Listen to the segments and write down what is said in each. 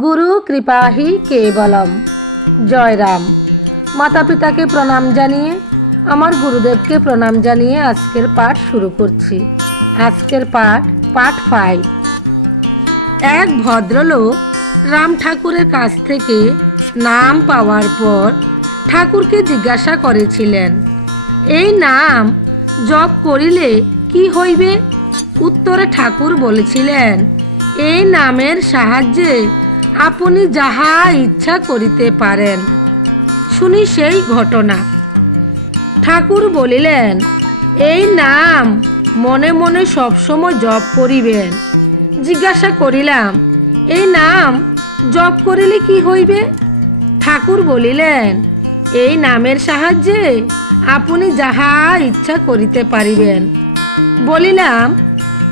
গুরু কৃপাহি কেবলম। জয় রাম। মাতা পিতাকে প্রণাম জানিয়ে, আমার গুরুদেবকে প্রণাম জানিয়ে আজকের পাঠ শুরু করছি। আজকের পাঠ পাঠ ফাইভ এক ভদ্রলোক রাম ঠাকুরের কাছ থেকে নাম পাওয়ার পর ঠাকুরকে জিজ্ঞাসা করেছিলেন, এই নাম জপ করিলে কি হইবে? উত্তরে ঠাকুর বলেছিলেন, এই নামের সাহায্যে আপনি যাহা ইচ্ছা করিতে পারেন। শুনি সেই ঘটনা। ঠাকুর বলিলেন, এই নাম মনে মনে সবসময় জপ করিবেন। জিজ্ঞাসা করিলাম, এই নাম জপ করিলে কি হইবে? ঠাকুর বলিলেন, এই নামের সাহায্যে আপনি যাহা ইচ্ছা করিতে পারিবেন। বলিলাম,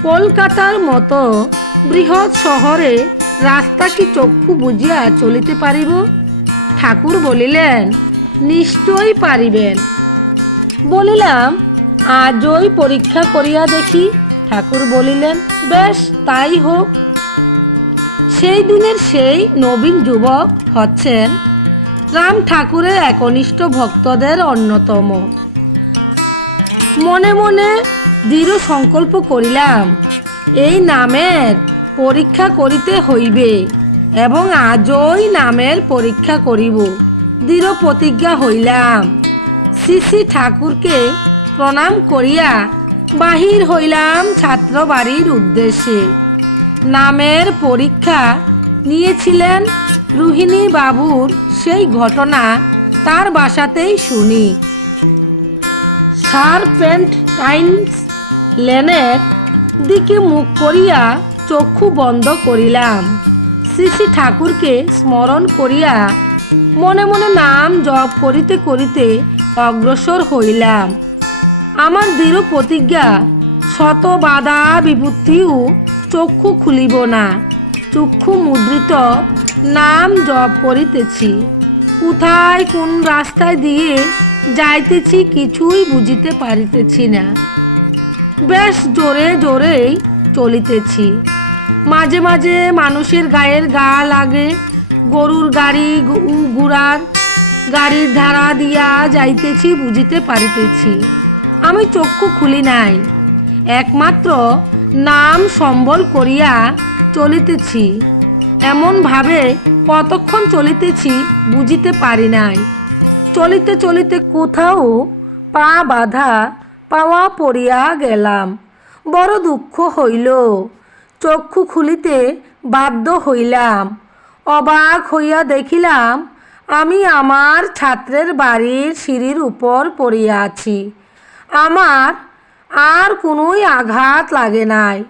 কলকাতার মতো বৃহৎ শহরে রাস্তা কি চক্ষু বুঝিয়া চলিতে পারিব? ঠাকুর বলিলেন, নিশ্চয়ই পারিবেন। বলিলাম, আজই পরীক্ষা করিয়া দেখি। ঠাকুর বলিলেন, বেশ, তাই হোক। সেই দিনের সেই নবীন যুবক হচ্ছেন রাম ঠাকুরের একনিষ্ঠ ভক্তদের অন্যতম। মনে মনে দৃঢ় সংকল্প করিলাম, এই নামের পরীক্ষা করিতে হইবে এবং আজই নামের পরীক্ষা করিব। দৃঢ় প্রতিজ্ঞা হইলাম। শ্রী ঠাকুরকে প্রণাম করিয়া বাহির হইলাম ছাত্র বাড়ির উদ্দেশ্যে। নামের পরীক্ষা নিয়েছিলেন রোহিণী বাবুর সেই ঘটনা তার বাসাতেই শুনি। সারপেন্ট টাইমস লেনের দিকে মুখ করিয়া চক্ষু বন্ধ করিলাম। শ্রী শ্রী ঠাকুরকে স্মরণ করিয়া মনে মনে নাম জপ করিতে করিতে অগ্রসর হইলাম। আমার দৃঢ় প্রতিজ্ঞা, শত বাধা বিভূতিও চক্ষু খুলিব না। চক্ষু মুদ্রিত নাম জপ করিতেছি। কোথায় কোন রাস্তায় দিয়ে যাইতেছি কিছুই বুঝিতে পারিতেছি না। বেশ জোরে জোরেই চলিতেছি। মাঝে মাঝে মানুষের গায়ের গা লাগে। গরুর গাড়ি গু- ঘোড়ার গাড়ির ধারা দিয়া যাইতেছি, বুঝিতে পারিতেছি। আমি চক্ষু খুলি নাই। একমাত্র নাম সম্বল করিয়া চলিতেছি। এমনভাবে কতক্ষণ চলিতেছি, বুঝিতে পারি নাই। চলিতে চলিতে কোথাও পা বাঁধা পাওয়া পড়িয়া গেলাম। বড় দুঃখ হইল। চক্ষু খুলিতে বাধ্য হইলাম। অবাক হইয়া দেখিলাম, আমি আমার ছাত্রের বাড়ির সিঁড়ির উপর পড়িয়া আছি। আমার আর কোনোই আঘাত লাগে নাই।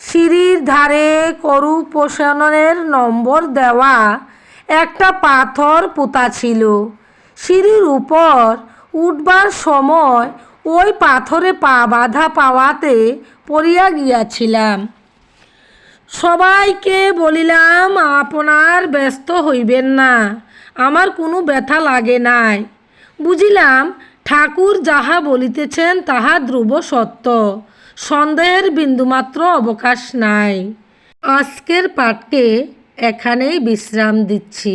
সিঁড়ির ধারে করু পোষণের নম্বর দেওয়া একটা পাথর পোতা ছিল। সিঁড়ির উপর উঠবার সময় ওই পাথরে পা বাঁধা পাওয়াতে পড়িয়া গিয়াছিলাম। সবাইকে বলিলাম, আপনার ব্যস্ত হইবেন না, আমার কোনো ব্যথা লাগে নাই। বুঝিলাম, ঠাকুর যাহা বলিতেছেন তাহা ধ্রুব সত্য, সন্দেহের বিন্দুমাত্র অবকাশ নাই। আজকের পাঠকে এখানেই বিশ্রাম দিচ্ছি।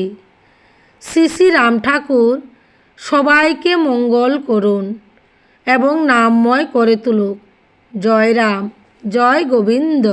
শ্রী শ্রী রাম ঠাকুর সবাইকে মঙ্গল করুন এবং নামময় করে তুলুক। জয় রাম, জয় গোবিন্দ।